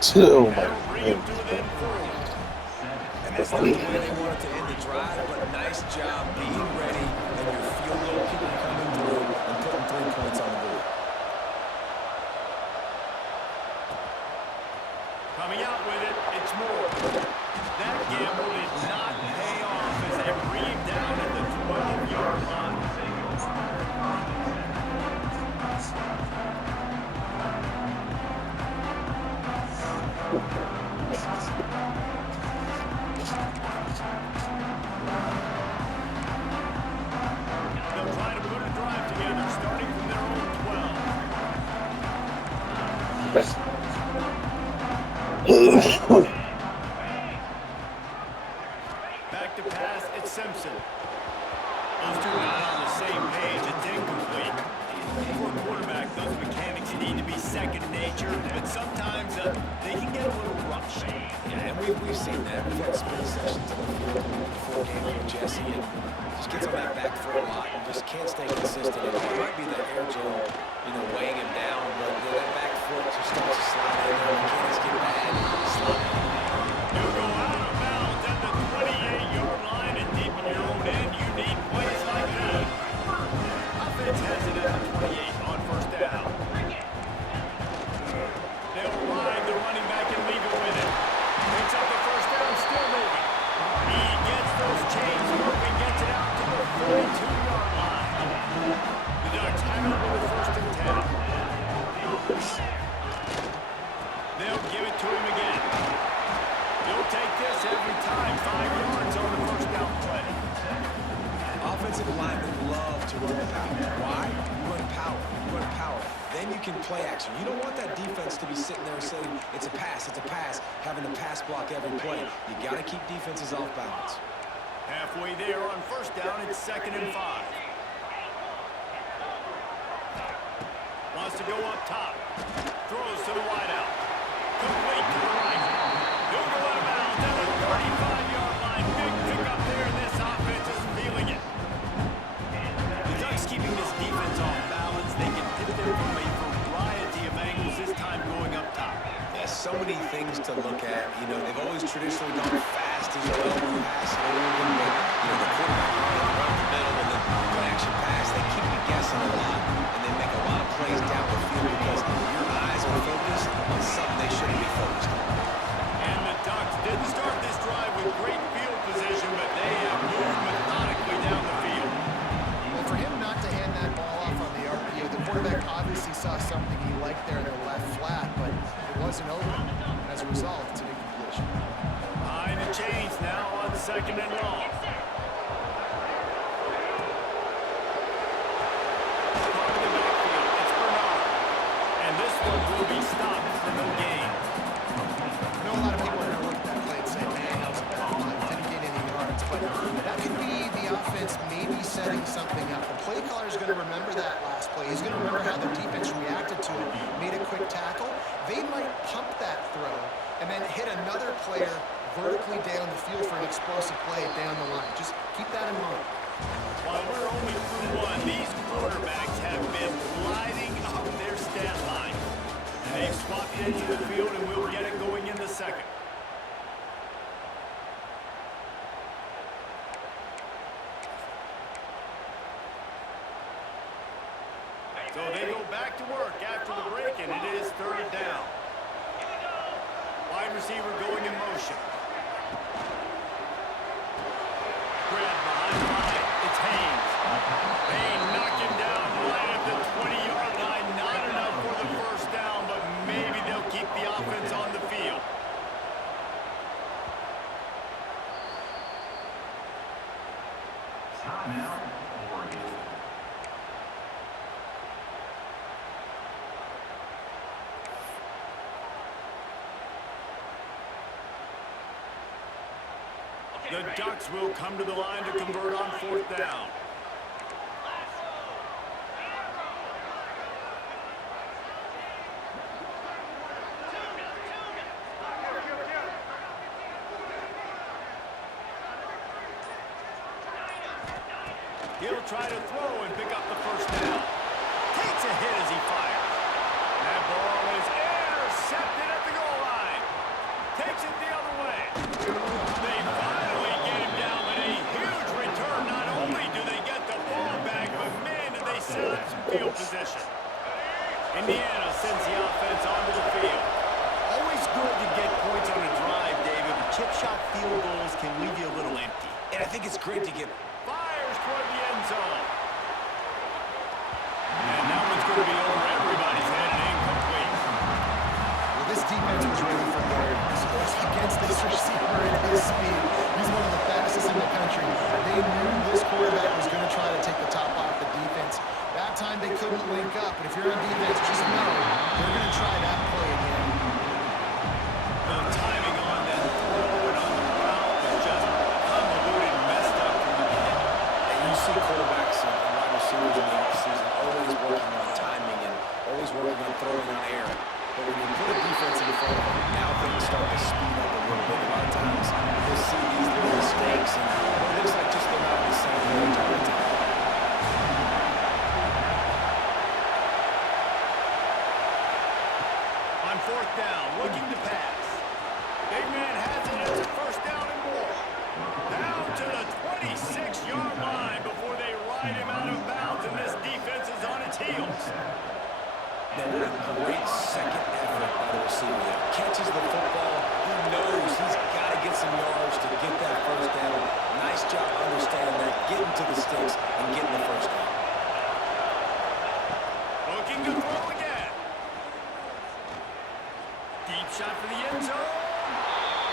Oh And my it'll bring him to goodness, within bro. 4. And that's not the way they wanted to end the drive, but nice job being ready and your field goal kicker coming through and putting 3 points on the board. Coming out with it, it's Moore. That gamble did not pay off as they bring him down at the 12-yard line. They'll try to put a drive together, starting from their own 12. Back to pass, it's Simpson. Those two are not on the same page. It's incomplete. For a quarterback, those mechanics need to be second nature, but sometimes they can get a little rushed. Yeah, and we've seen that. We've had split sessions on the field before game with Jesse, and just gets on that back foot a lot and just can't stay consistent. And it might be the air gel, weighing him down, but that back foot just starts to slide in there. Mechanics get bad, slide. He'll go out of bounds at the 28-yard line, and deep in your own end, you need plays like that. Offense has it at the 28 on first down. They'll ride the running back and leave it with it. Picks up the first down, still moving. He gets those chains moving, gets it out to the 42-yard line. The Ducks have it with a first and 10. They'll give it to him again. He'll take this every time. 5 yards on the first down play. Offensive linemen love to run power. Why? You run power. You run power. Then you can play action. You don't want that defense to be sitting there saying, it's a pass, having to pass block every play. You got to keep defenses off balance. Halfway there on first down, it's 2nd and 5. Wants to go up top. Throws to the wideout. Complete to the right. He'll go out of bounds at the 35-yard line. Big pickup there, and this offense is feeling it. The Ducks keeping this defense off balance. They can hit them from a variety of angles, this time going up top. There's so many things to look at. They've always traditionally gone fast as well when you pass it over them, but, the quarterback run the middle and then play action pass. They keep you guessing a lot, and they make a lot of plays down the field because your eyes are focused on something they shouldn't be focused on. And the Ducks didn't start this drive with great field position, but they have moved methodically down the field. Well, for him not to hand that ball off on the RPO, the quarterback obviously saw something he liked there in the left flat, but it wasn't open. And as a result, it's an incompletion. Behind the chains now on 2nd and long. Caught in the backfield, it's Bernard. And this one will be stopped for no gain. I know a lot of people are going to look at that play and say, man, that was a bad play. Didn't get any yards. But that could be the offense maybe setting something up. The play caller is going to remember that last play. He's going to remember how the defense reacted to it, made a quick tackle. They might pump that throw and then hit another player vertically down the field for an explosive play down the line. Just keep that in mind. While we're only through one, these quarterbacks have been lighting up their stat line. And they've swapped into the field, and we'll get it going in the second. So they go back to work after the break, and it is 3rd down. Wide receiver going in motion. Grab behind the line. It's Haynes. Haynes knocked him down right at the 20-yard line. Not enough for the first down, but maybe they'll keep the offense on the field. Timeout, Oregon. The Ducks will come to the line to convert on 4th down. He'll try to throw and pick up the first down. Takes a hit as he fires. That ball is intercepted at the goal line. think it's great to get... Fires toward the end zone. And that one's going to be over everybody's head and incomplete. Well, this defense was ready for goals against this receiver at his speed. He's one of the fastest in the country. They knew this quarterback was going to try to take the top off the defense. That time they couldn't link up, but if you're on defense, just know they're going to try that play again. The timing on that throw and on the route was just convoluted and messed up from the beginning. And you see quarterbacks and wide receivers in the offseason always working on timing and always working on throwing on air. But when you put a defense in front of them, now things start to speed up a little bit. A lot of times you'll see these little mistakes, and it looks like just they're not on the same page all the time. On fourth down, looking to pass. Big man has it. It's a first down and more. Down to the 26-yard line before they ride him out of bounds, and this defense is on its heels. Now, what a great second effort by the receiver there. Catches the football. He knows he's got to get some yards to get that first down. Nice job understanding that, getting to the sticks and getting the first down. Looking to throw again. Deep shot for the end zone.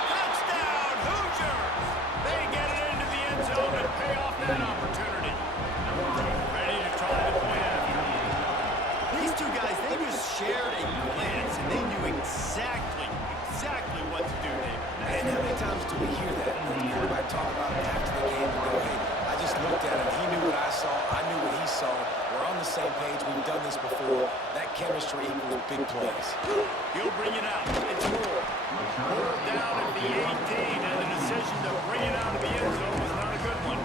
Touchdown, Hoosiers! They get it into the end zone and pay off that opportunity. Ready to try the point after. These two guys, they just shared a glance, and they knew exactly what to do there. And how many times do we hear that? The quarterback talk about it after the game and go, hey, I just looked at him. He knew what I saw. I knew what he saw. We're on the same page. We've done this before. That chemistry equals big plays. He'll bring it out. It's Moore. Moore down at the 18, and the decision to bring it out of the end zone was not a good one.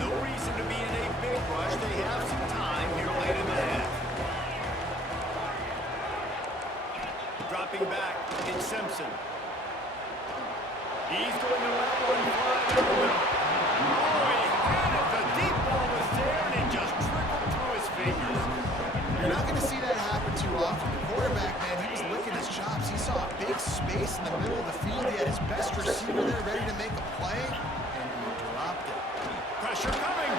No reason to be in a big rush. They have some time here late in the half. Dropping back, it's Simpson. He's going to let one fly down the middle. Oh, he had it. The deep ball was there, and it just trickled through his fingers. You're not going to see that happen too often. The quarterback, man, he was licking his chops. He saw a big space in the middle of the field. He had his best receiver there ready to make a play, and he dropped it. Pressure coming.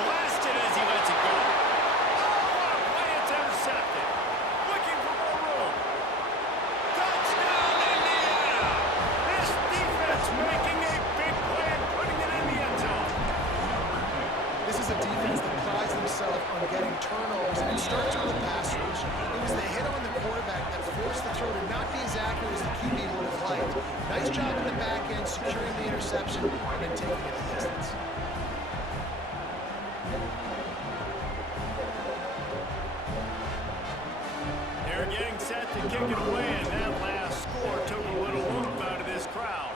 Blasted as he lets it go. Oh, what a play. It's intercepted. Looking for more room. Touchdown, Indiana. This defense making a big play and putting it in the end zone. This is a defense that prides themselves on getting turnovers, and it starts with the pass rush. It was the hit on the quarterback that forced the throw to not be as accurate as the QB would have liked. Nice job in the back end, securing the interception, and then taking it the distance. They're getting set to kick it away, and that last score took a little oomph out of this crowd.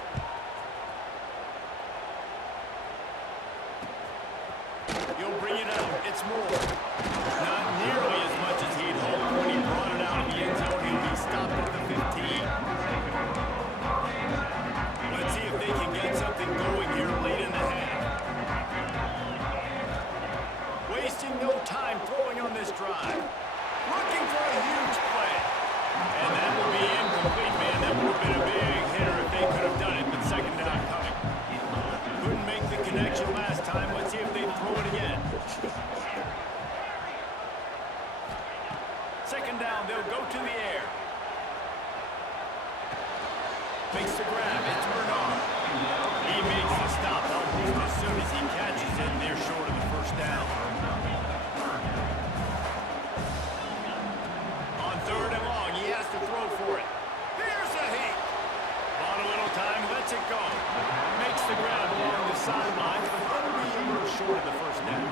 He'll bring it out. It's Moore. Not nearly as much as he'd hoped when he brought it out of the end zone. He'll be stopped at the 15. Let's see if they can get something going here late in the half. Wasting no time throwing on this drive. Looking for a huge play. And that will be incomplete, man. That would have been a big hitter if they could have done it, but second down coming. Couldn't make the connection last time. Let's see if they throw it again. Second down, they'll go to the air. Makes the grab. It's Bernard. He makes the stop almost as soon as he catches it, and they're short of the first down. On third and long, he has to throw for it. Here's a heat. On a little time, lets it go. Makes the grab along the sidelines, but they'll be a little short of the first down.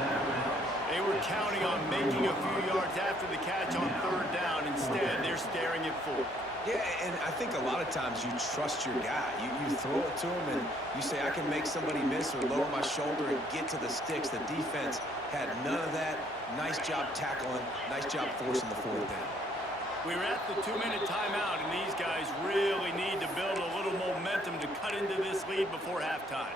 They were counting on making a few yards after the catch on third down. Instead, they're staring at fourth. Yeah, and I think a lot of times you trust your guy. You throw it to him and you say, I can make somebody miss or lower my shoulder and get to the sticks. The defense had none of that. Nice job tackling. Nice job forcing the fourth down. We're at the 2-minute timeout, and these guys really need to build a little momentum to cut into this lead before halftime.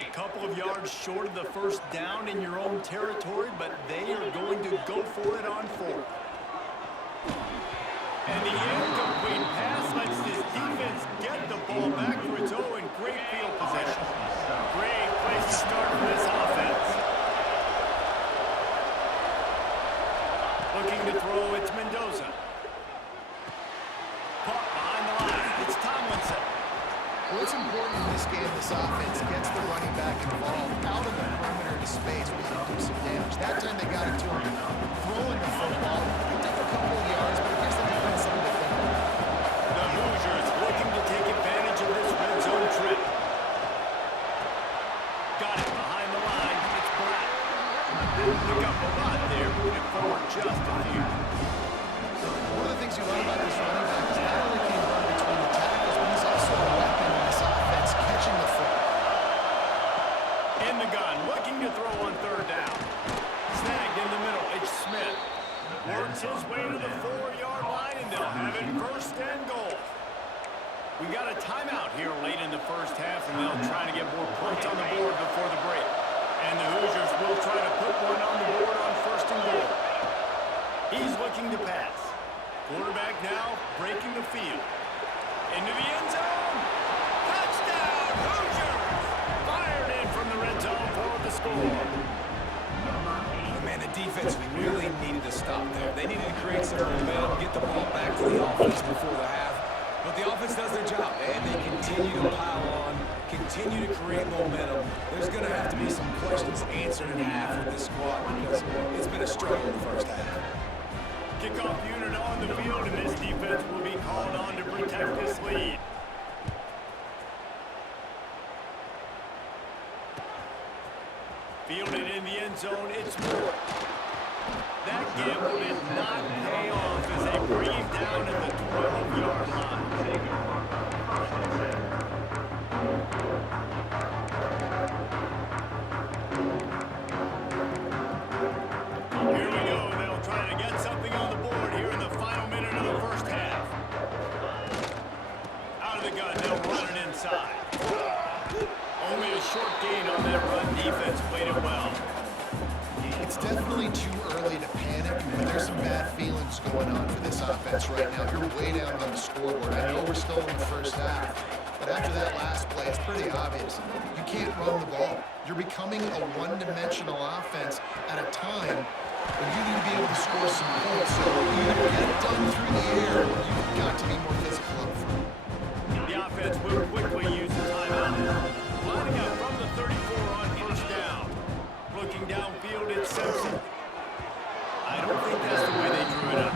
A couple of yards short of the first down in your own territory, but they are going to go for it on fourth. And the incomplete pass lets this defense get the ball back for its own. Great field position. Great place to start for this offense. Looking to throw, it's Mendoza. Caught behind the line. It's Tomlinson. What's important in this game, this offense gets the running back involved out in the perimeter of space where they can do some damage. That time they got it to him throwing the football. Picked up a couple of yards, but it gives the defense something to think about. The Hoosiers looking to take advantage of this red zone trip. Got it behind the line. It's Black. Didn't pick up a lot there, moving forward just a few. One of the things you love about this running back is not only can he run between the tackles, but he's also a weapon in this offense, catching the football. In the gun, looking to throw on third down. Snagged in the middle, it's Smith. Works his way to the 4-yard line, and they'll have it first and goal. We got a timeout here late in the first half, and they'll try to get more points on the board before the break. And the Hoosiers will try to put one on the board on first and goal. He's looking to pass. Quarterback now breaking the field. Into the end zone. Touchdown, Hoosiers! Fired in from the red zone for the score. Man, the defense really needed to stop there. They needed to create some momentum, get the ball back to the offense before the half. But the offense does their job, and they continue to pile on, continue to create momentum. There's going to have to be some questions answered in half with this squad because it's been a struggle in the first half. Kickoff unit on the field, and this defense will be called on to protect this lead. Fielded in the end zone, it's Moore. That gamble did not pay off as they bring him down at the 12-yard line. Here we go. They'll try to get something on the board here in the final minute of the first half. Out of the gun, they'll run it inside. Only a short gain on that run. Defense played it well. It's definitely too early to panic, but there's some bad feelings going on for this offense right now. You're way down on the scoreboard. I know we're still in the first half, but after that last play, it's pretty obvious. You can't run the ball. You're becoming a one-dimensional offense at a time when you need to be able to score some points. So either get it done through the air, or you've got to be more physical up front. The offense will quickly use the timeout. Lining up from the 34 on first down. Looking downfield, it's Simpson. I don't think that's the way they drew it up.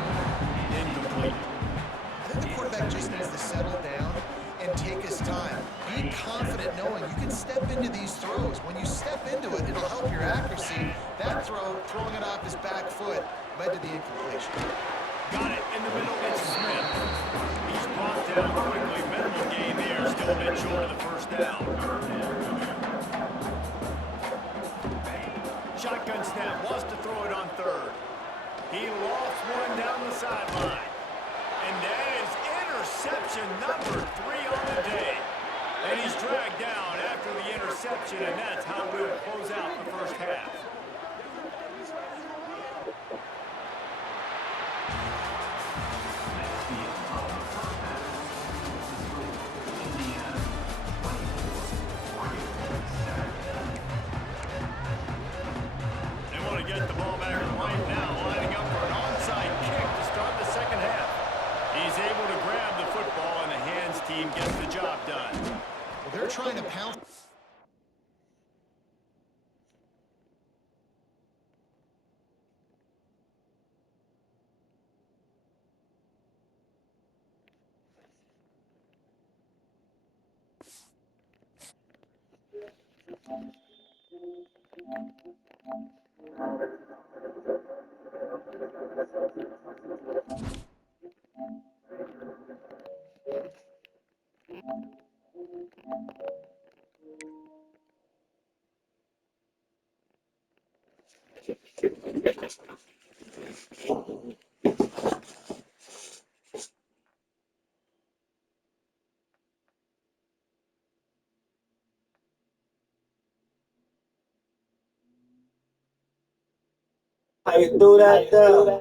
Incomplete. I think the quarterback just needs to settle down and take his time. Be confident knowing you can step into these throws. When you step into it, it'll help your accuracy. That throw, throwing it off his back foot, led to the incompletion. Got it in the middle, it's Smith. He's brought down quickly. Minimal gain there, still a bit short of the first down. Shotgun snap, wants to throw it on third. He lofts one down the sideline. And that is interception number 3 on the day. And he's dragged down after the interception, and that's how we'll close out the first half. They want to get the ball back right now, lining up for an onside kick to start the second half. He's able to grab the football, and the hands team gets the job done. Well, they're trying to pounce.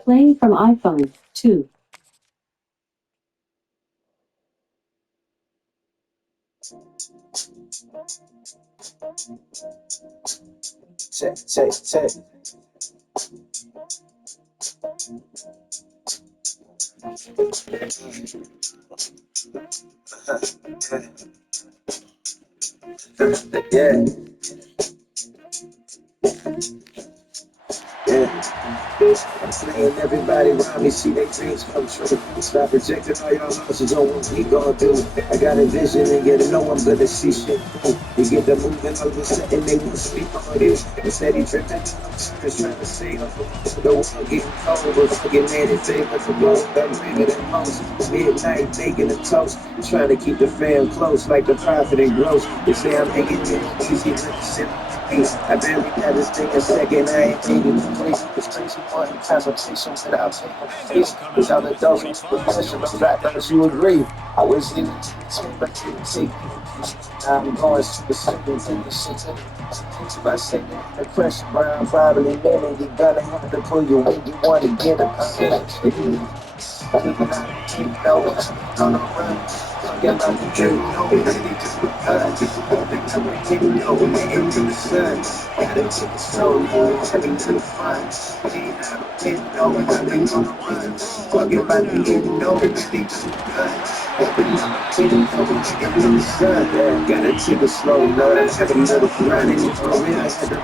Playing from iPhone 2. Check, check, check. Yeah. Yeah. I'm praying everybody around me see their dreams come true. Stop projecting all your losses on what we gon' do. I got a vision and you know I'm gonna see shit through. You get the moving all of a sudden they won't speak on you. Instead he tripping just trying to save us from the world getting cold. But fucking man, it favors the blow. I'm bigger than most. Midnight making a toast. Trying to keep the fam close like the prophet and gross. They say I'm making it easy, but it's simple. I barely got this thing a second, I ain't taking the place. It's crazy one conversation without taking the face. Without a dose of professional background, you agree. I wish it was but didn't take it. I'm going super simple to this shit. If I say that the pressure around probably minute, you're gonna have to pull you when you want to get a take no on the run. Talking about the dream, no, we really just begun. Hoping that we're getting over into the sun. Gotta take it slowly, heading to the front. Ain't out, getting over, nothing on the run. Talking about the getting over, really just begun. Hoping that we're getting over into the sun. Yeah, gotta take it slow, Lord. Have a little run, and it's for real. I had to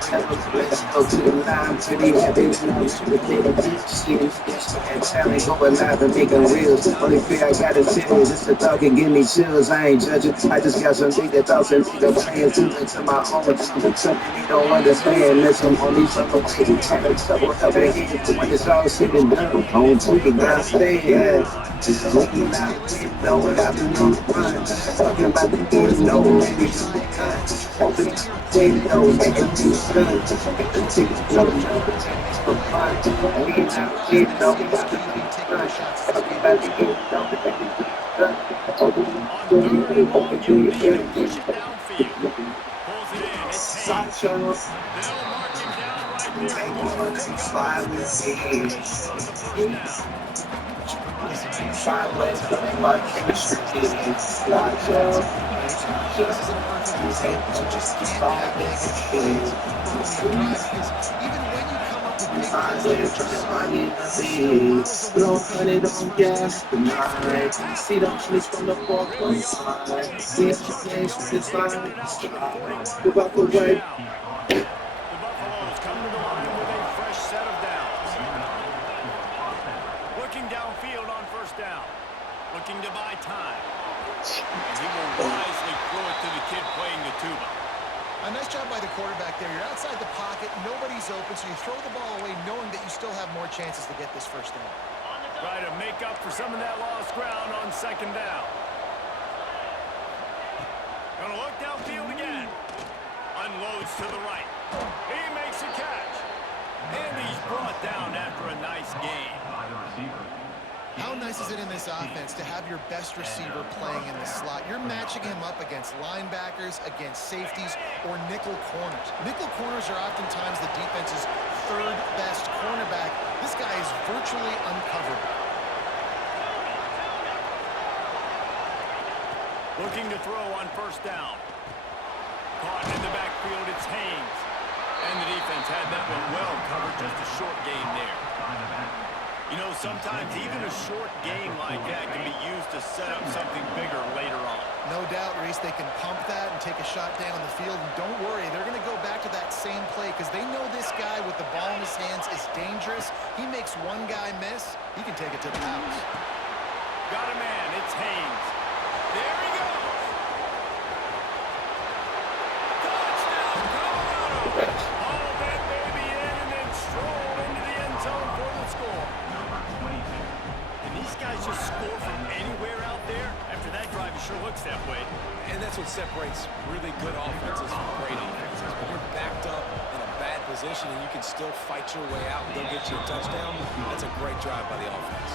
let's go to the line. Pretty happy when I was with it. Seeing and talent going live and making reels. Only fear I gotta sit is just the thought can give me chills. I ain't judging. I just got some bigger thoughts and bigger plans. Moving to my own. Something they don't understand. Miss them on these other ways. Had a trouble helping hands. When it's all said and done, on to the ground stand. Just looking out, didn't know what I've been on the run. Talking about the kids, no, maybe some guns. Hoping they know that it's too good. The tickets go down, the tickets for fun. We out, didn't know we got the run. Talking about the kids, no, maybe some guns. On third and long, you need to push it downfield. Pulls it in. It's Haynes. They'll mark him down right there. Good pickup. And they start with a first down. This is a perfect example. You just can't have negative plays early in the drive because even when you come up with big plays like what you saw, Don't cut it on gas tonight. See the police from the 4.5. See the place with this line. Move out the way. The Buffaloes come to the line with a fresh set of downs. Looking downfield on first down. Looking to buy time. And he will wisely throw it to the kid playing the tuba. A nice job by the quarterback there. You're outside the pocket, nobody's open, so you throw the ball away knowing that you still have more chances to get this first down. Try to make up for some of that lost ground on second down. Gonna look downfield again. Unloads to the right. He makes a catch. And he's brought down after a nice gain. How nice is it in this offense to have your best receiver playing in the slot? You're matching him up against linebackers, against safeties, or nickel corners. Nickel corners are oftentimes the defense's third best cornerback. This guy is virtually uncoverable. Looking to throw on first down. Caught in the backfield, it's Haynes. And the defense had that one well covered, just a short gain there. You know, sometimes even a short game like that can be used to set up something bigger later on. No doubt, Reese, they can pump that and take a shot down the field. And don't worry, they're going to go back to that same play because they know this guy with the ball in his hands is dangerous. He makes one guy miss, he can take it to the house. Got a man, it's Haynes. There he goes. Touchdown, Colorado. All that baby in and then stroll into the end zone for the score. Can these guys just score from anywhere out there? After that drive, it sure looks that way. And that's what separates really good offenses from great offenses. When you're backed up in a bad position and you can still fight your way out and go get you a touchdown, that's a great drive by the offense.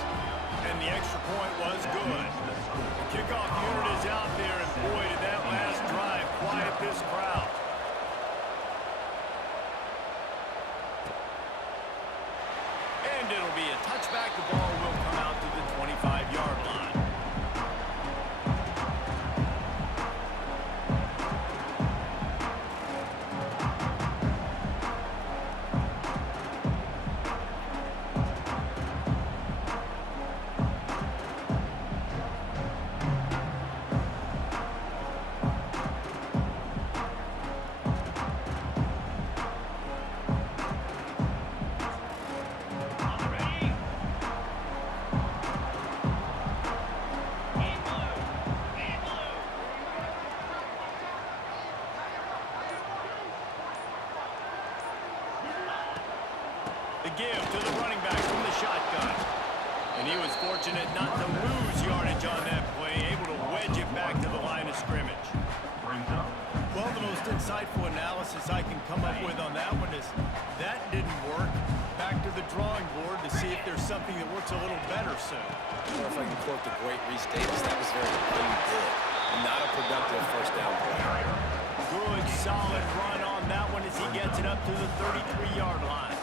And the extra point was good. The kickoff unit is out there, and boy, did that last drive quiet this crowd. And it'll be a touchback. The ball will come out to the 25-yard line. And he was fortunate not to lose yardage on that play, able to wedge it back to the line of scrimmage. Well, the most insightful analysis I can come up with on that one is that didn't work. Back to the drawing board to see if there's something that works a little better soon. Or if I can quote the great Reese Davis, that was very good. Not a productive first down play. Good, solid run on that one as he gets it up to the 33-yard line.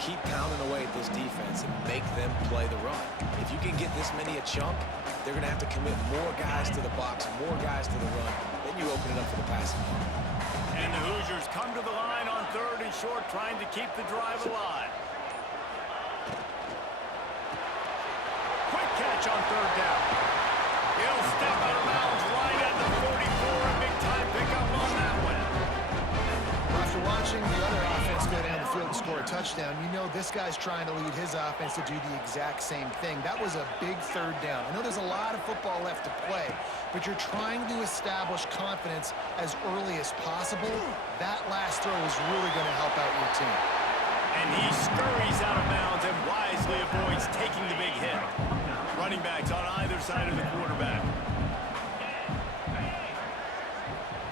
Keep pounding away at this defense and make them play the run. If you can get this many a chunk, they're going to have to commit more guys to the box, more guys to the run. Then you open it up for the passing game. And the Hoosiers come to the line on 3rd and short, trying to keep the drive alive. Quick catch on 3rd down. He'll step out of bounds right at the 44. A big-time pickup on that one. After watching the other offense go down the field and score a touchdown, you know this guy's trying to lead his offense to do the exact same thing. That was a big 3rd down. I know there's a lot of football left to play, but you're trying to establish confidence as early as possible. That last throw is really going to help out your team. And he scurries out of bounds and wisely avoids taking the big hit. Running backs on either side of the quarterback.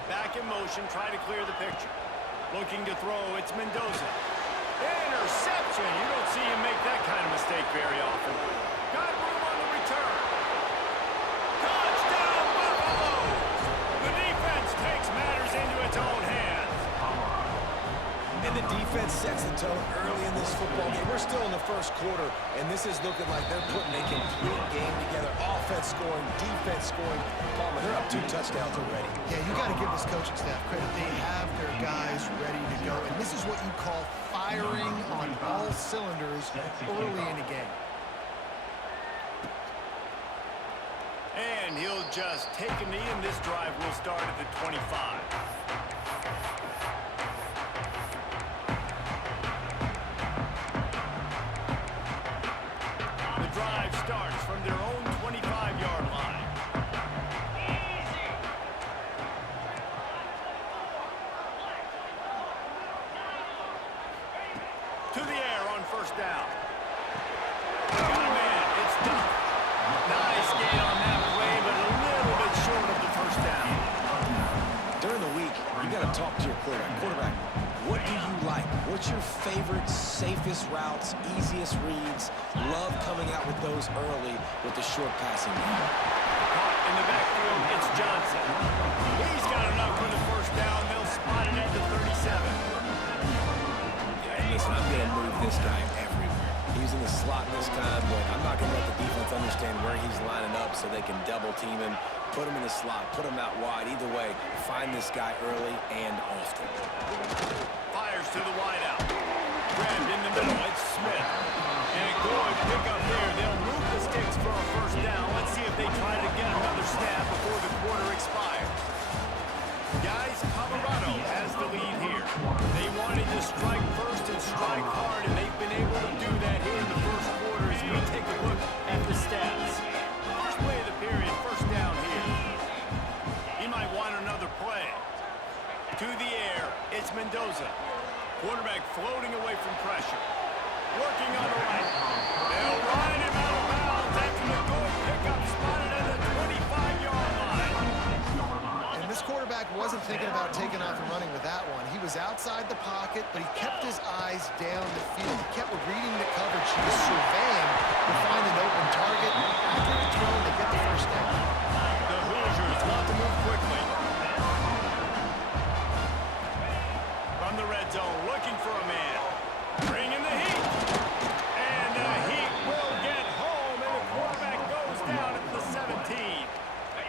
Back in motion, try to clear the picture. Looking to throw, it's Mendoza. Interception! You don't see him make that kind of mistake very often. Got room on the return. Touchdown, Buffaloes! The defense takes matters into its own hands. And the defense sets the tone early in this football game. We're still in the first quarter, and this is looking like they're putting a complete game together. Offense scoring, defense scoring. Palmer, they're up 2 touchdowns already. Yeah, you got to give this coaching staff credit. They have their guys ready to go, and this is what you call firing on all cylinders early in the game. And he'll just take a knee, and this drive will start at the 25. The drive starts from their own 25-yard line. To the air on 1st down. Got a man. It's done. Nice gain on that play, but a little bit short of the 1st down. During the week, you got to talk to your quarterback. What do you like? What's your favorite, safest routes, easiest reads? Love coming out with those early with the short passing game. Caught in the backfield, it's Johnson. He's got enough for the 1st down. They'll spot it at the 37. And listen, I'm going to move this guy everywhere. He's in the slot this time, but I'm not going to let the defense understand where he's lining up so they can double team him, put him in the slot, put him out wide. Either way, find this guy early and often. Fires to the wideout. Grabbed in the middle, it's Smith. And a good pickup there. They'll move the sticks for a 1st down. Let's see if they try to get another snap before the quarter expires. Guys, Colorado has the lead here. They wanted to strike first and strike hard, and they've been able to do that here in the 1st quarter as we take a look at the stats. First play of the period, 1st down here. He might want another play. To the air, it's Mendoza. Quarterback floating away from pressure. Working on the right. They'll ride him out of bounds after the good pickup spotted at the 25-yard line. And this quarterback wasn't thinking about taking off and running with that one. He was outside the pocket, but he kept his eyes down the field. He kept reading the coverage. He was surveying to find an open target. After the throw, they get the 1st down. The Hoosiers want to move quickly. From the red zone, looking for a man. Bringing the heat. And the heat will get home, and the quarterback goes down at the 17.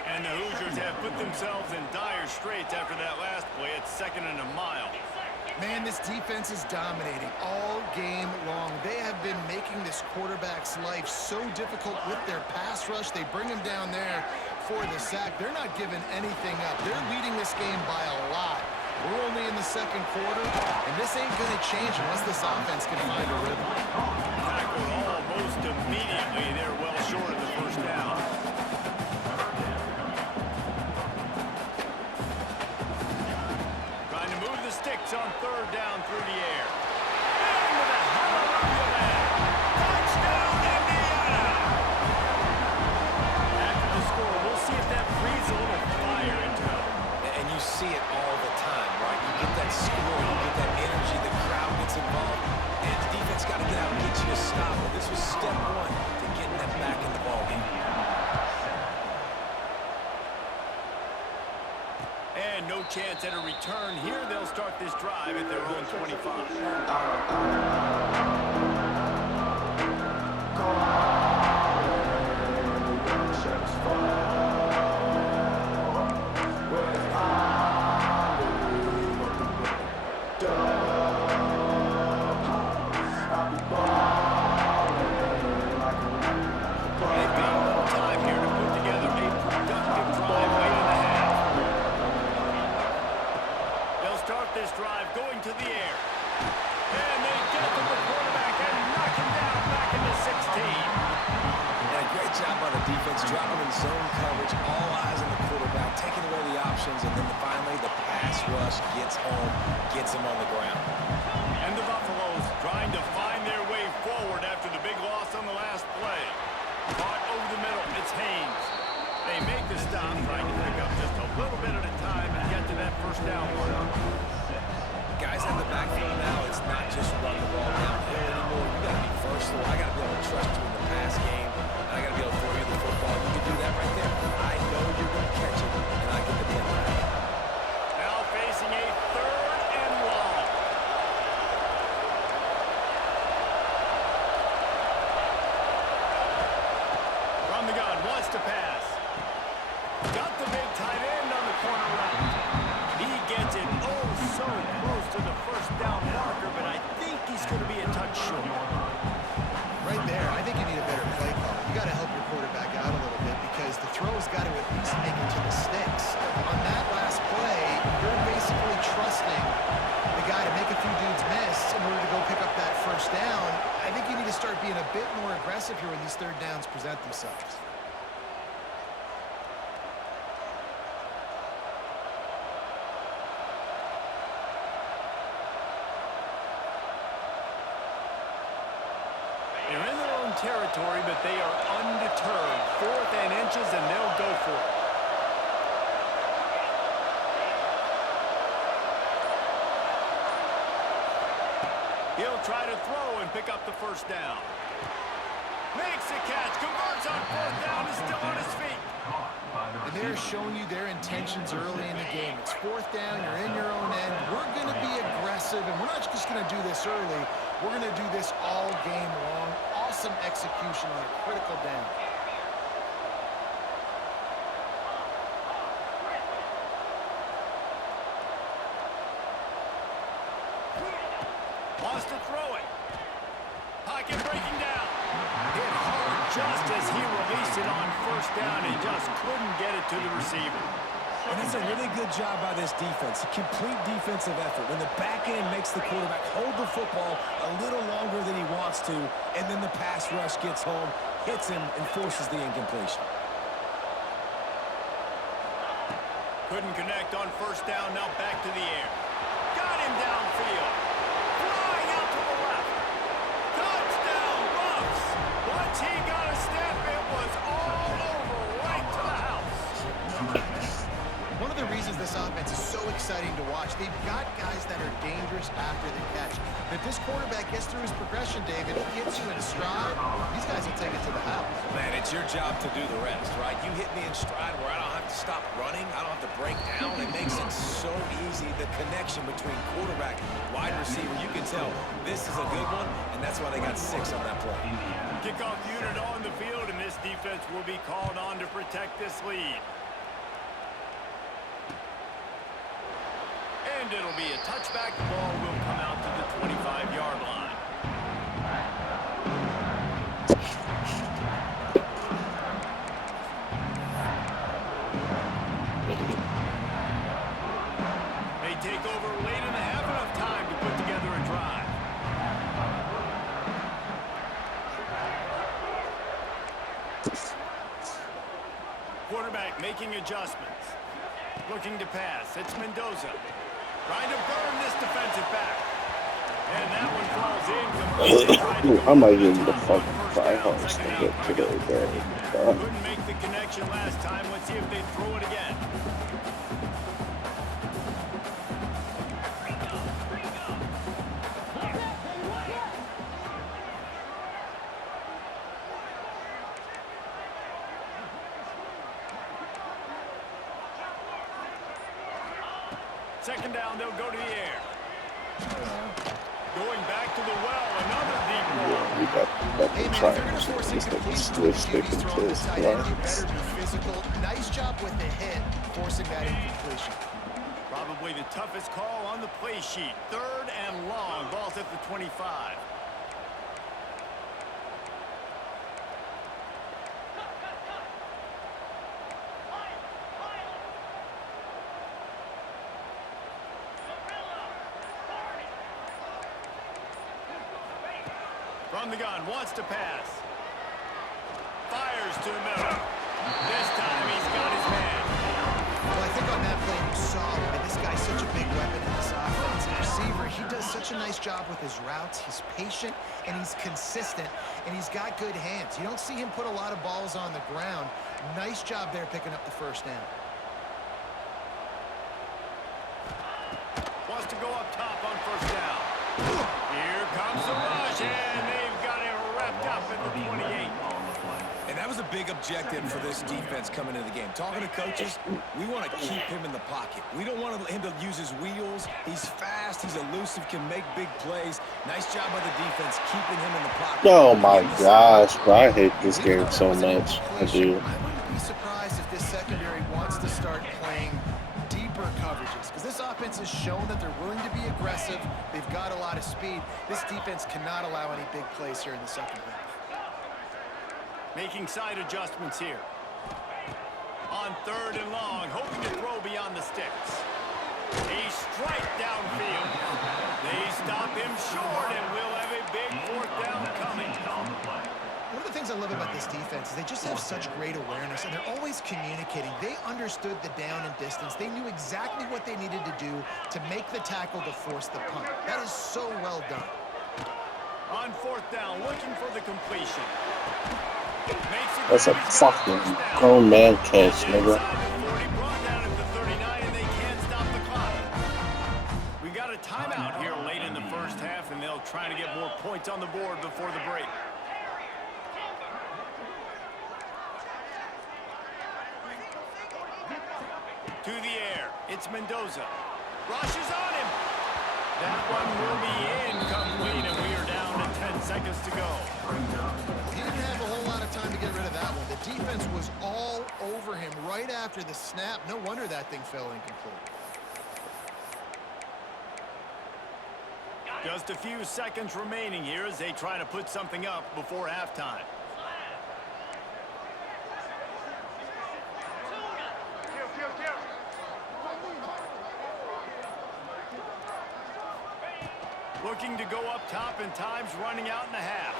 And the Hoosiers have put themselves in dire straits after that last play. It's 2nd and a mile. Man, this defense is dominating all game long. They have been making this quarterback's life so difficult with their pass rush. They bring him down there for the sack. They're not giving anything up. They're leading this game by a lot. We're only in the 2nd quarter, and this ain't going to change unless this offense can find a rhythm. Tackled almost immediately. They're well short of the 1st down. Trying to move the sticks on 3rd down through the air. And with a hallelujah man. Touchdown, Indiana! chance at a return here. They'll start this drive at their own 25. This drive going to the air. And they get to the quarterback and knock him down back into 16. And a great job by the defense, dropping in zone coverage, all eyes on the quarterback, taking away the options, and then finally the pass rush gets home, gets him on the ground. And the Buffaloes trying to find their way forward after the big loss on the last play. Caught over the middle, it's Haynes. They make the stop, trying to pick up just a little bit at a time and get to that first down mark. Guys in the backfield now, it's not just run the ball downhill anymore. You got to be versatile. I got to be able to trust you in the pass game. I got to be able to throw you the football. You can do that right there. I know you're going to catch it, and I can depend on it. Now facing a 3rd and long. From the gun, wants to pass. Got the big tight end on the corner route. He gets it so close to the first down marker, but I think he's going to be a touch short. Right there, I think you need a better play call. You got to help your quarterback out a little bit because the throw's got to at least make it to the sticks. On that last play, you're basically trusting the guy to make a few dudes miss in order to go pick up that first down. I think you need to start being a bit more aggressive here when these 3rd downs present themselves. They're in their own territory, but they are undeterred. 4th and inches, and they'll go for it. He'll try to throw and pick up the first down. Makes a catch, converts on 4th down, is still on his feet. And they're showing you their intentions early in the game. It's 4th down, you're in your own end. We're going to be aggressive, and we're not just going to do this early. We're going to do this all game long. Awesome execution on a critical down. Wants to throw it. Pocket breaking down. Hit hard just as he released it on 1st down and just couldn't get it to the receiver. And that's a really good job by this defense. A complete defensive effort. When the back end makes the quarterback hold the football a little longer than he wants to, and then the pass rush gets home, hits him, and forces the incompletion. Couldn't connect on 1st down, now back to the air. Got him downfield. Flying out to the left. Touchdown, Buffs. Once he got a step, it was all over right to the house. One of the reasons this offense is so exciting to watch, they've got guys that are dangerous after the catch. If this quarterback gets through his progression, David, he gets you in stride, these guys will take it to the house. Man, it's your job to do the rest, right? You hit me in stride where I don't have to stop running. I don't have to break down. It makes it so easy. The connection between quarterback, wide receiver, you can tell this is a good one, and that's why they got 6 on that play. Kickoff unit on the field, and this defense will be called on to protect this lead. And it'll be a touchback. The ball will come out to the 25-yard line. They take over late in the half, enough time to put together a drive. Quarterback making adjustments. Looking to pass. It's Mendoza. Trying to burn this defensive back. And that one falls in. I might give him the fucking 5 hearts to get today, bro. Couldn't make the connection last time. Let's see if they throw it again. second down, they'll go to the air. Going back to the well, another deep ball. We got Hey the man, if they're going to triangles. force This incompletion nigga with still QB's sticking throwing to to his the tight end, you lines. better be physical. Nice job with the hit, forcing that incompletion. Probably the toughest call on the play sheet. 3rd and long. Ball's at the 25. From the gun, wants to pass. Fires to the middle. This time he's got his man. Well, I think on that play you saw why this guy's such a big weapon in this offense. The receiver, he does such a nice job with his routes. He's patient, and he's consistent, and he's got good hands. You don't see him put a lot of balls on the ground. Nice job there picking up the first down. Wants to go up top on first down. Here comes the rush, and they've got him wrapped up at the 28. And that was a big objective for this defense coming into the game. Talking to coaches, we want to keep him in the pocket. We don't want him to use his wheels. He's fast, he's elusive, can make big plays. Nice job by the defense keeping him in the pocket. Oh my gosh, bro. I hate this game so much. I do. I wouldn't be surprised if this secondary wants to start playing deeper coverages, because this offense has shown that they're willing to be aggressive. They've got a lot of speed. This defense cannot allow any big plays here in the second half. Making side adjustments here. On 3rd and long, hoping to throw beyond the sticks. A strike downfield. They stop him short, and we'll have a big 4th down coming. One of the things I love about this defense is they just have such great awareness, and they're always communicating. They understood the down and distance. They knew exactly what they needed to do to make the tackle to force the punt. That is so well done. On 4th down, looking for the completion. That's a fucking grown man catch, nigga. We got a timeout here late in the first half, and they'll try to get more points on the board before the break. To the air, it's Mendoza. Rushes on him. That one will be incomplete, and we are down to 10 seconds to go. He didn't have a whole lot of time to get rid of that one. The defense was all over him right after the snap. No wonder that thing fell incomplete. Just a few seconds remaining here as they try to put something up before halftime. Looking to go up top, and time's running out in the half.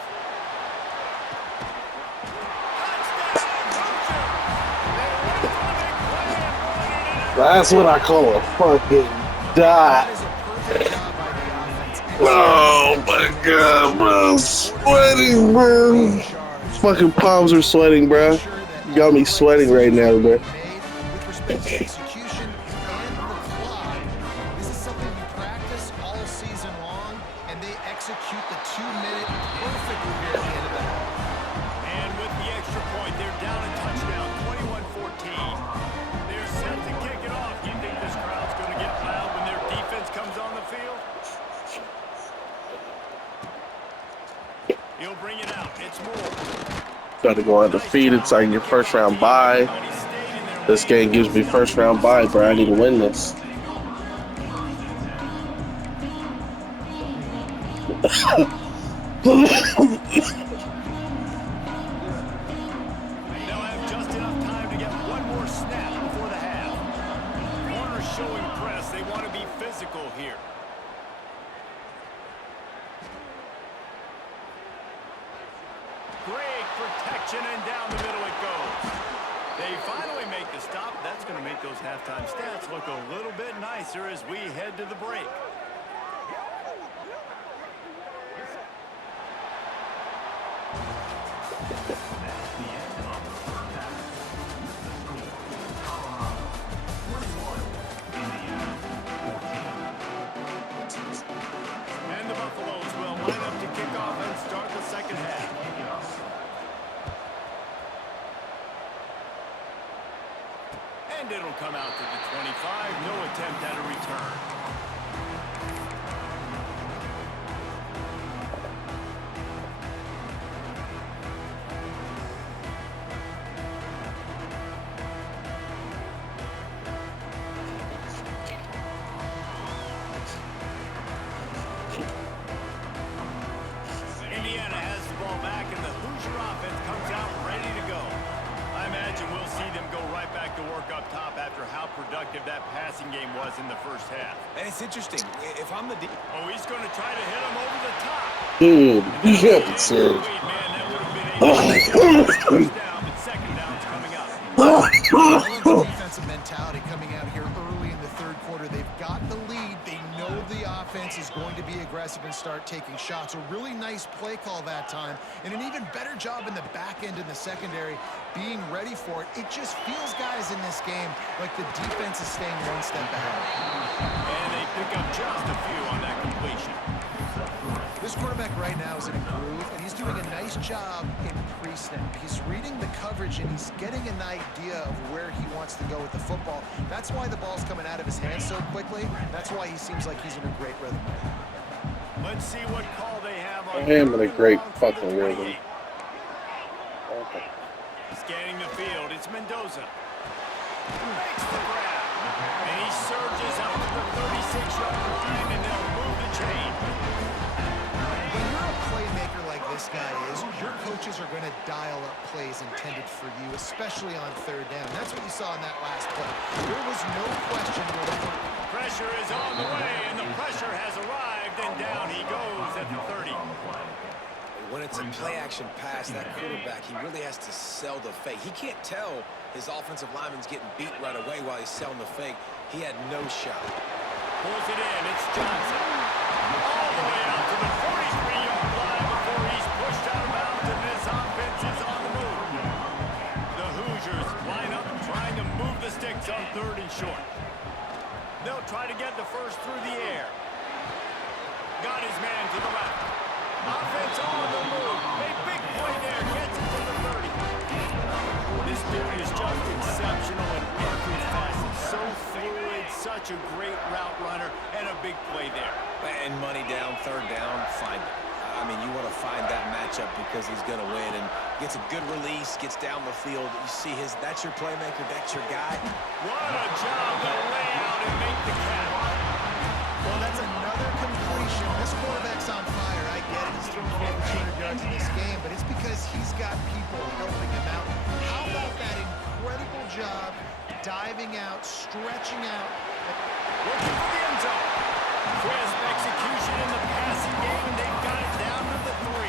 That's what I call a fucking dot. That is a perfect job by the offense. Oh my god, bro. Sweating, bro. Fucking palms are sweating, bro. You got me sweating right now, bro. With respect to execution and the clock, this is something we practice all season long, and they execute the 2-minute perfectly here at the end of the half. And with the extra point, they're down a touchdown, 21-14. They're set to kick it off. You think this crowd's going to get loud when their defense comes on the field? He'll bring it out. It's Moore. Got to go undefeated so I can get first round bye. This game gives me first round bye, bro. I need to win this. They'll have just enough time to get one more snap before the half. Corner showing press. They want to be physical here. Great protection, and down the middle it goes. They finally make the stop. That's going to make those halftime stats look a little bit nicer as we head to the break. And the Buffaloes will line up to kick off and start the second half. And And it'll come out to the 25. No attempt at a return. Indiana has the ball back, and the Hoosier offense comes out ready to go. I imagine we'll see them go right back to work up top after how productive that passing game was in the first half. And it's interesting. If I'm the Oh, he's going to try to hit him over the top. Dude, you have to say. Wait, man, that would have been a first down, but second down's coming up. I love the defensive mentality coming out here early in the third quarter. They've got the lead. They know the offense is going to be aggressive and start taking shots. A really nice play call that time, and an even better job in the back end in the secondary being ready for it. It just feels, guys, in this game like the defense is staying one step ahead. And they pick up just a few on that completion. This quarterback right now is in a groove, and he's doing a nice job in pre-snap. He's reading the coverage, and he's getting an idea of where he wants to go with the football. That's why the ball's coming out of his hands so quickly. That's why he seems like he's in a great rhythm right now. Let's see what call they have on. I am in a great fucking rhythm. Okay. Scanning the field, it's Mendoza. Makes the grab. And he surges up to the 36-yard line, and they'll move the chain. When you're a playmaker like this guy is, your coaches are going to dial up plays intended for you, especially on third down. That's what you saw in that last play. There was no question where the Pressure is on the way, and the pressure has arrived, and down he goes at the 30. When it's a play-action pass, that quarterback, he really has to sell the fake. He can't tell his offensive lineman's getting beat right away while he's selling the fake. He had no shot. Pulls it in, it's Johnson. All the way out to the 43-yard line before he's pushed out of bounds, and this offense is on the move. The Hoosiers line up trying to move the sticks on third and short. They'll try to get the first through the air. Got his man to the left. Offense on the move. A big play there. Gets it to the 30. This dude is just exceptional in every facet. So fluid, such a great route runner, and a big play there. And money down, third down, find it. I mean, you want to find that matchup because he's going to win, and gets a good release, gets down the field. You see that's your playmaker, that's your guy. What a job to lay out and make the catch. Well, that's another completion. This quarterback's on fire. I get it. He's thrown for over 200 yards in this game, but it's because he's got people helping him out. How about that incredible job diving out, stretching out? Looking for the end zone. Crisp execution in the passing game, and they've got it down to the 3.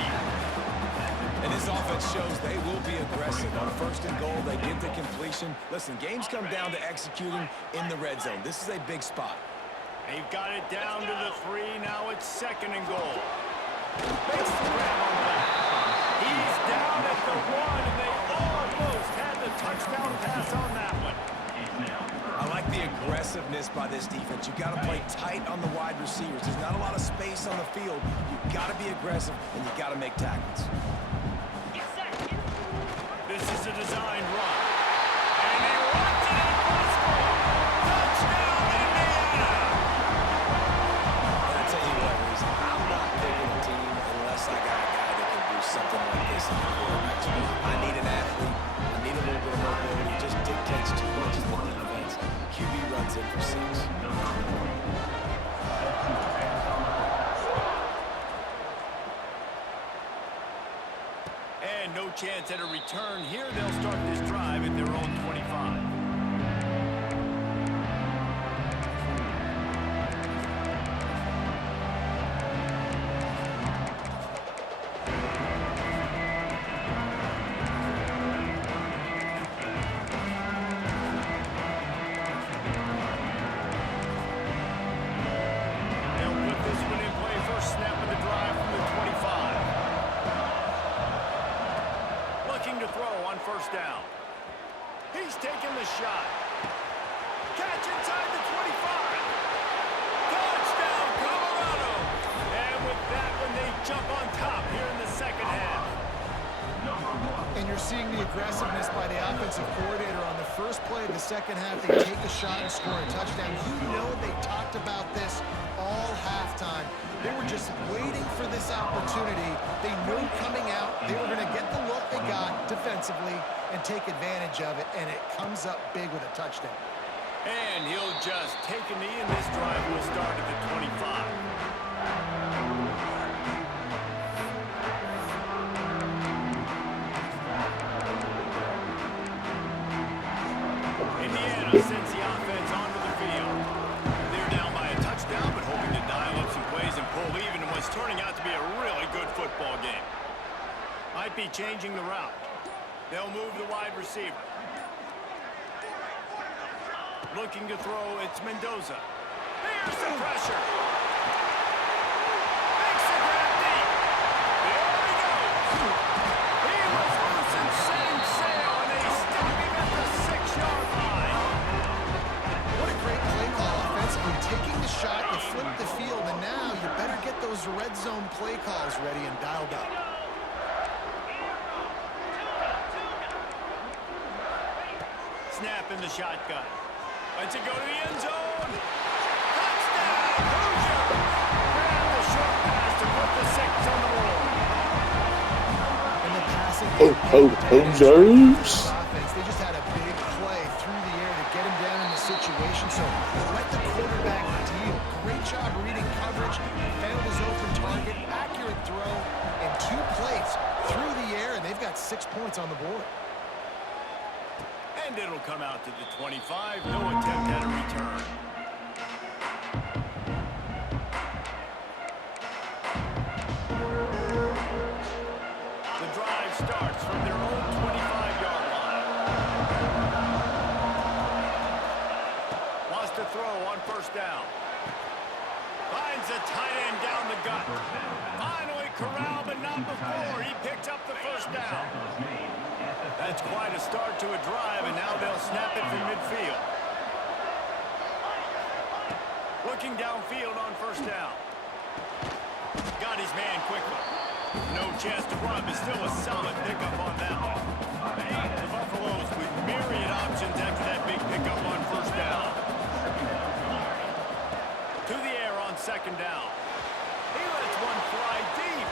And this offense shows they will be aggressive. On first and goal, they get the completion. Listen, games come down to executing in the red zone. This is a big spot. They've got it down to the 3. Now it's second and goal. Makes the grab on the left. He's down at the 1, and they almost had the touchdown pass on that one. I like the aggressiveness by this defense. You've got to play tight on the wide receivers. There's not a lot of space on the field. You've got to be aggressive, and you've got to make tackles. This is a designed run. And he runs it in for the score. Touchdown, Indiana! And I tell you what, Reese, I'm not picking a team unless I got a guy that can do something like this in the quarterback spot. I need an athlete. I need a little bit of mobility. It just dictates too much of the defense. QB runs in for 6. And no chance at a return here. They'll start this drive at their own 25. They'll put this one in play. First snap of the drive from the 25. Looking to throw on first down. He's taking the shot. Catch inside the 25. Touchdown, Colorado. And with that one, they jump on top here in the second half. And you're You're seeing the aggressiveness by the offensive coordinator on the first play of the second half. They take a shot and score a touchdown. You know they talked about this all halftime. They were just waiting for this opportunity. They knew coming out they were going to get the look they got defensively and take advantage of it, and it comes up big with a touchdown. And he'll just take a knee, and this drive will start at the 25. Indiana sends the offense onto the field. They're down by a touchdown, but hoping to dial up some plays and pull even in what's turning out to be a really good football game. Might be changing the route. They'll move the wide receiver. Looking to throw, it's Mendoza. There's some pressure. Makes the grab deep. There he goes. He was loose and setting sail, and they stop him at the 6-yard line. What a great play call offensively. Taking the shot, you flip the field, and now you better get those red zone play calls ready and dialed up. Snap in the shotgun. Lets it go to the end zone. Touchdown, Hoosiers! And the short pass to put the 6 on the board. And the passing Hoosiers. offense, they just had a big play through the air to get him down in the situation. So let the quarterback deal. Great job reading coverage. Found his open target. Accurate throw. And 2 plays through the air, and they've got 6 points on the board. And it'll come out to the 25. No attempt at a return. The drive starts from their own 25-yard line. Wants to throw on first down. Finds a tight end down the gut. Finally corralled, but not before. He picked up the first down. That's quite a start to a drive, and now they'll snap it from midfield. Looking downfield on first down. Got his man quickly. No chance to run, but still a solid pickup on that one. The Buffaloes with myriad options after that big pickup on first down. To the air on second down. He lets one fly deep.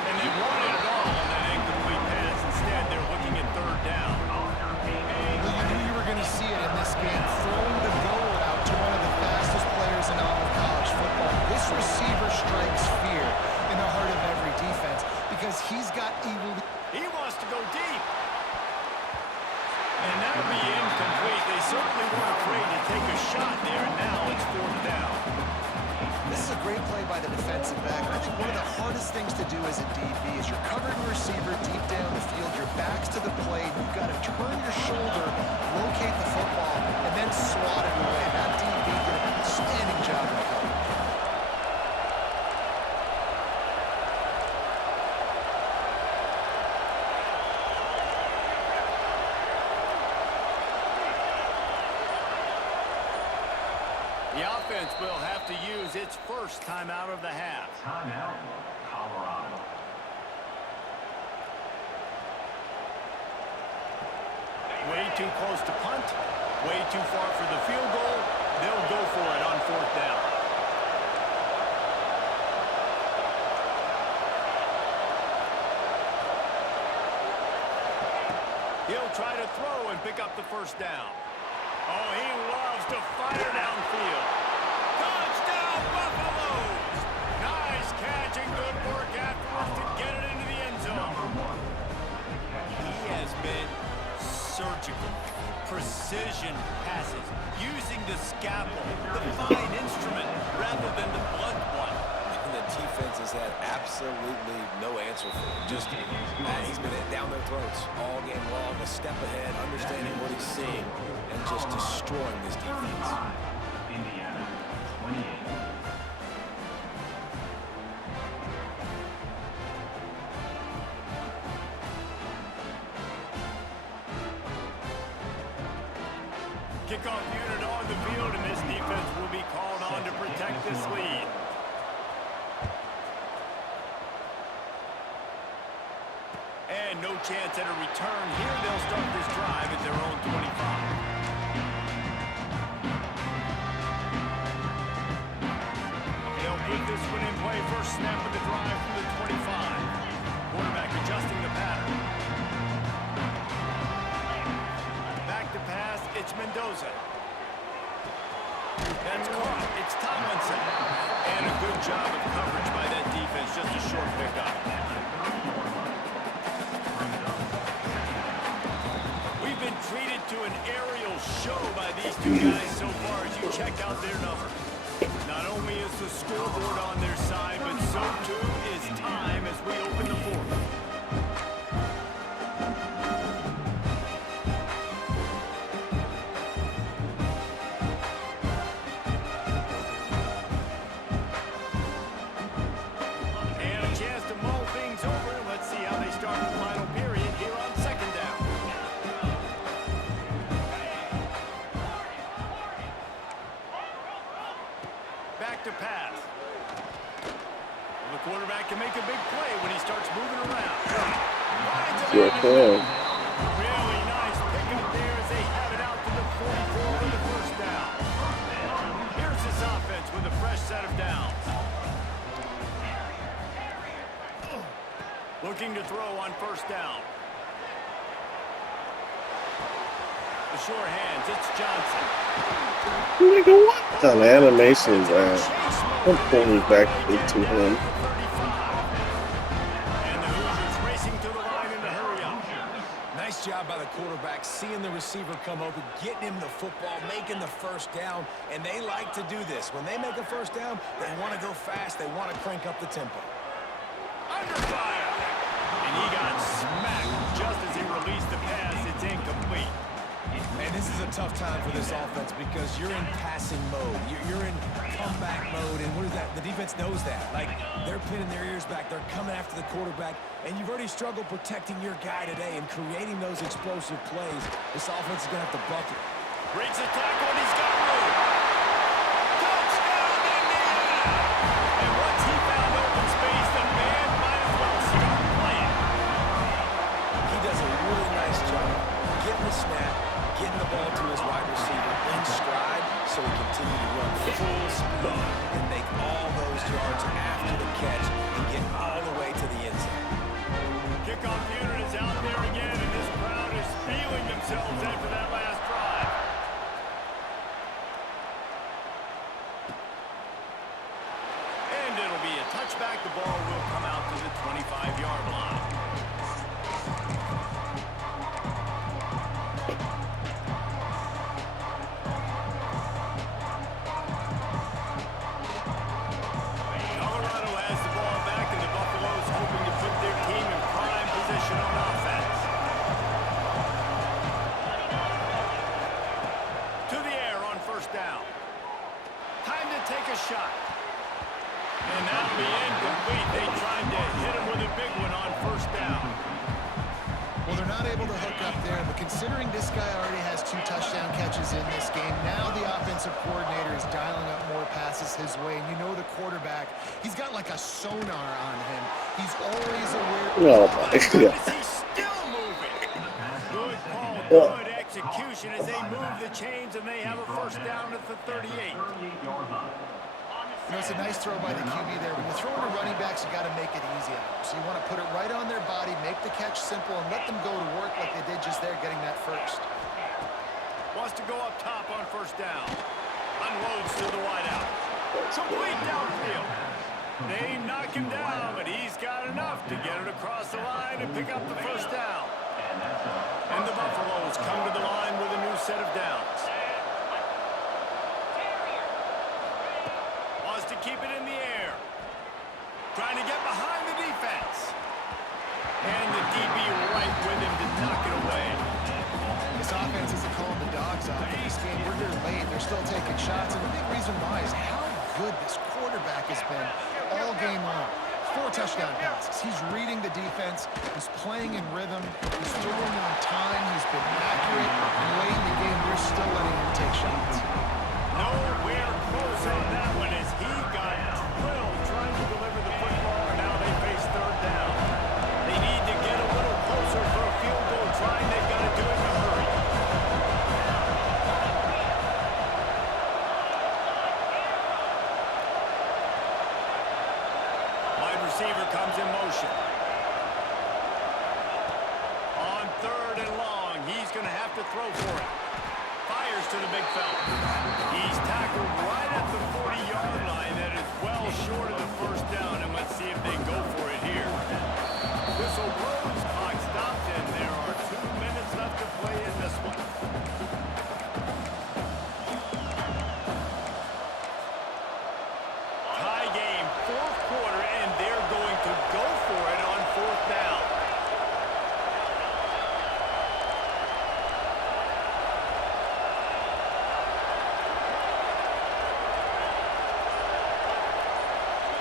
And they wanted it all on that incomplete pass. Instead, they're looking at third down. Well, you knew you were going to see it in this game. Throwing the goal out to one of the fastest players in all of college football. This receiver strikes fear in the heart of every defense because he's got evil. He wants to go deep. And that'll be incomplete. They certainly weren't afraid to take a shot there, and now it's fourth down. This is a great play by the defensive back. And I think one of the hardest things to do as a DB is you're covering a receiver deep down the field, your back's to the plate, you've got to turn your shoulder, locate the football, and then swat it away. That DB did an outstanding job of coverage. The offense will have to use its first timeout of the half. Timeout, Colorado. Way too close to punt. Way too far for the field goal. They'll go for it on fourth down. He'll try to throw and pick up the first down. Oh, he loves to fire downfield. Touchdown, Buffaloes! Nice catch and good work afterwards to get it into the end zone. He has been surgical, precision passes, using the scalpel, the fine instrument, rather than the blunt one. And the defense has had absolutely no answer for him. Just, he's been down their throats all game long, a step ahead, understanding what he's seeing, and just destroying this defense. Indiana, 28. Kickoff unit on the field, and this defense will be called on to protect this lead. And And no chance at a return here. They'll start this drive at their own 25. They'll put this one in play. First snap of the drive from the 25. Quarterback adjusting the pattern. Back to pass. It's Mendoza. That's caught. It's Tomlinson. And a good job of coverage by that defense. Just a short pickup. We've been treated to an aerial show by these two guys so far as you check out their numbers. Not only is the scoreboard on their side, but so too is time as we open the fourth. And a chance to mull things over. Let's see how they start the final period here on second down. Back to pass. Well, the quarterback can make a big play when he starts moving around. Sure can. Really nice pickup there as they have it out to the 44 with the first down. Here's this offense with a fresh set of downs. Looking to throw on first down. The sure hands, it's Johnson. Nigga, what the animations are? I'm pulling back into him. And the Hoosiers racing to the line in the hurry up. Nice job by the quarterback, seeing the receiver come open, getting him the football, making the first down, and they like to do this. When they make a first down, they want to go fast, they want to crank up the tempo. Under fire. And he got smacked just as he released the pass. It's incomplete. And this is a tough time for this offense because you're in passing mode. You're in comeback mode, and what is that? The defense knows that. Like, they're pinning their ears back. They're coming after the quarterback, and you've already struggled protecting your guy today and creating those explosive plays. This offense is going to have to bucket. Breaks a tackle, and he's got room. Touchdown, Indiana! And once he found open space, the man might as well start playing. He does a really nice job getting the snap, getting the ball to his wide receiver in stride so he continue to run full speed and make all those yards after the catch and get all the way to the end zone. Kickoff unit is out there again, and this crowd is feeling themselves after that last drive. And it'll be a touchback. The ball will come out to the 25-yard line. Colorado has the ball back, and the Buffaloes hoping to put their team in prime position on offense. To the air on first down. Time to take a shot. And that'll be incomplete. They tried to hit him with a big one on first down. Well, they're not able to hook up there, but considering this guy already has 2 touchdown catches in this game, now the offensive coordinator is dialing up more passes his way. And you know the quarterback, he's got like a sonar on him. He's always aware. Oh my Is god. he still moving? Good call, good execution as they move the chains, and they have a first down at the 38. 38-yard line. You know, it's a nice throw by the QB there. When you're throwing to running backs, you got to make it easy on them. So you want to put it right on their body, make the catch simple, and let them go to work like they did just there, getting that first. Wants to go up top on first down. Unloads to the wideout. Complete downfield. They knock him down, but he's got enough to get it across the line and pick up the first down. And the Buffaloes come to the line with a new set of downs. Wants to keep it in the air. Trying to get behind the defense. And the DB right with him to knock it away. This offense isn't calling the dogs out in this game. We're here late. They're still taking shots. And the big reason why is how good this quarterback has been all game long. 4 touchdown passes. He's reading the defense. He's playing in rhythm. He's throwing on time. He's been accurate. And late in the game, they're still letting him take shots. Nowhere close on that one as he got drilled trying to deliver the football, and now they face third down. They need to get a little closer going to have to throw for it. Fires to the big fella. He's tackled right at the 40-yard line. That is well short of the first down, and let's see if they go for it here. Whistle blows, clock stopped, and there are 2 minutes left to play in this one. Tie game, fourth quarter, and they're going to go for it on fourth down.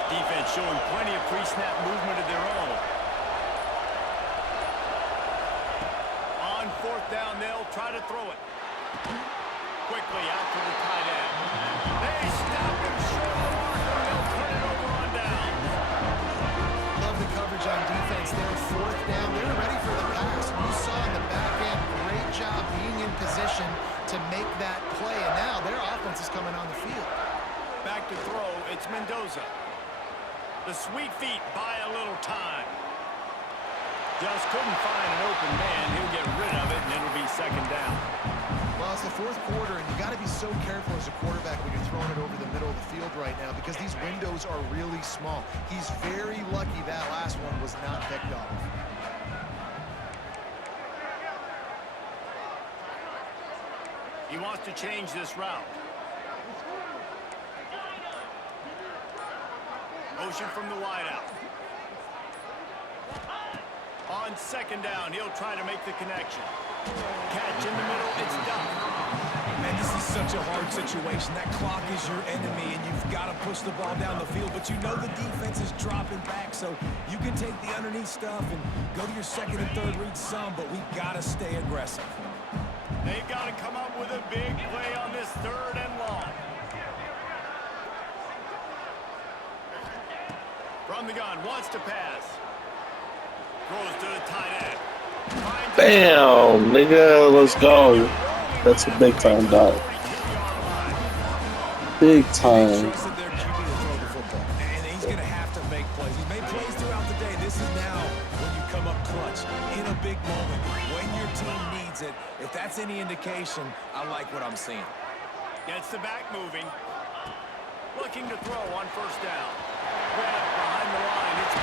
Defense showing plenty of pre-snap movement of their own. On fourth down, they'll try to throw it. Quickly out to the tight end. They stop him short of the marker. They'll turn it over on down. Love the coverage on defense there. Fourth down. They're ready for the pass. You saw in the back end, great job being in position to make that play. And now their offense is coming on the field. Back to throw. It's Mendoza. The sweet feet buy a little time. Just couldn't find an open man. He'll get rid of it, and it'll be second down. Well, it's the fourth quarter, and you got to be so careful as a quarterback when you're throwing it over the middle of the field right now because these windows are really small. He's very lucky that last one was not picked off. He wants to change this route. Motion from the wideout. On second down, he'll try to make the connection. Catch in the middle, it's done. Man, this is such a hard situation. That clock is your enemy, and you've got to push the ball down the field. But you know the defense is dropping back, so you can take the underneath stuff and go to your second and third read some, but we've got to stay aggressive. They've got to come up with a big play on this third and long. From the gun, wants to pass. Throws to the tight end. Bam, nigga, let's go. That's a big time dog. Big time. Trusted their QB to throw the football, and he's going to have to make plays. He's made plays throughout the day. This is now when you come up clutch in a big moment when your team needs it. If that's any indication, I like what I'm seeing. Gets the back moving. Looking to throw on first down. Grab behind the line. It's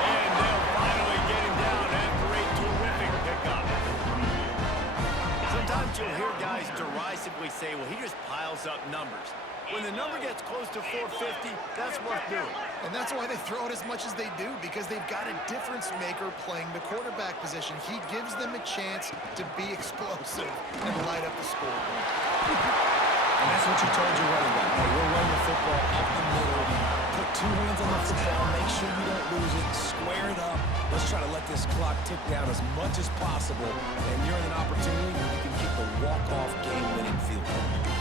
and they'll finally get him down after a terrific pickup. Sometimes you'll hear guys derisively say, well, he just piles up numbers. When the number gets close to 450, that's worth doing. And that's why they throw it as much as they do, because they've got a difference maker playing the quarterback position. He gives them a chance to be explosive and light up the scoreboard. And that's what you told your running back. Hey, we'll run the football up the middle, put two hands on the football, make sure you don't lose it, square it up. Let's try to let this clock tick down as much as possible. And you're in an opportunity where you can kick the walk-off game-winning field goal.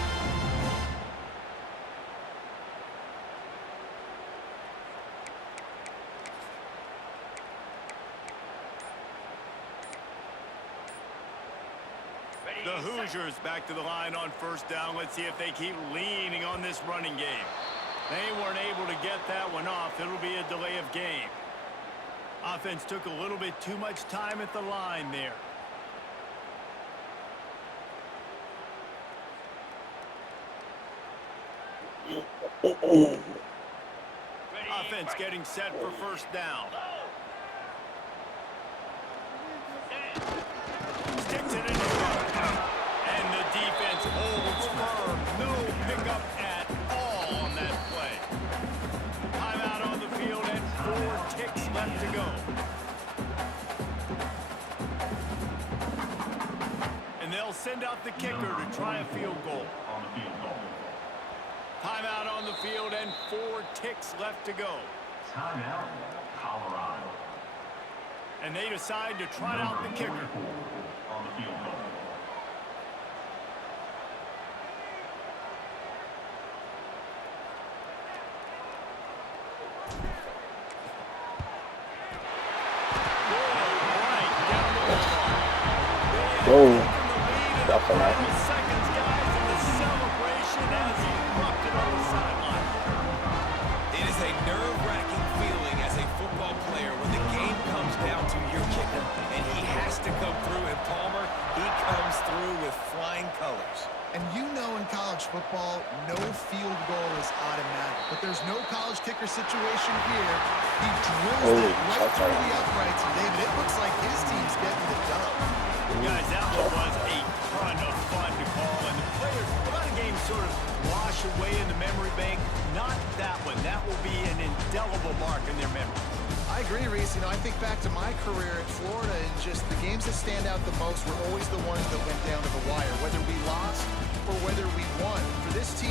The Hoosiers back to the line on first down. Let's see if they keep leaning on this running game. They weren't able to get that one off. It'll be a delay of game. Offense took a little bit too much time at the line there. Offense getting set for first down. Sticks it in the run. And the defense holds firm. No pickup at all on that play. Timeout on the field and 4 ticks left to go. And they'll send out the kicker to try a field goal. On the field goal. Timeout on the field and 4 ticks left to go. Timeout, Colorado. And they decide to try out the kicker. On the field goal. Whoa. That's a lot. Seconds, guys, and the celebration has erupted on the sideline. It is a nerve-wracking feeling as a football player when the game comes down to your kicker, and he has to football, no field goal is automatic. But there's no college kicker situation here. He drills it right through the uprights. And David, it looks like his team's getting the dub. Guys, that one was a ton of fun to call. And the players, a lot of games sort of wash away in the memory bank. Not that one. That will be an indelible mark in their memory. I agree, Reese. You know, I think back to my career at Florida, and just the games that stand out the most were always the ones that went down to the wire, whether we lost or whether we won. For this team,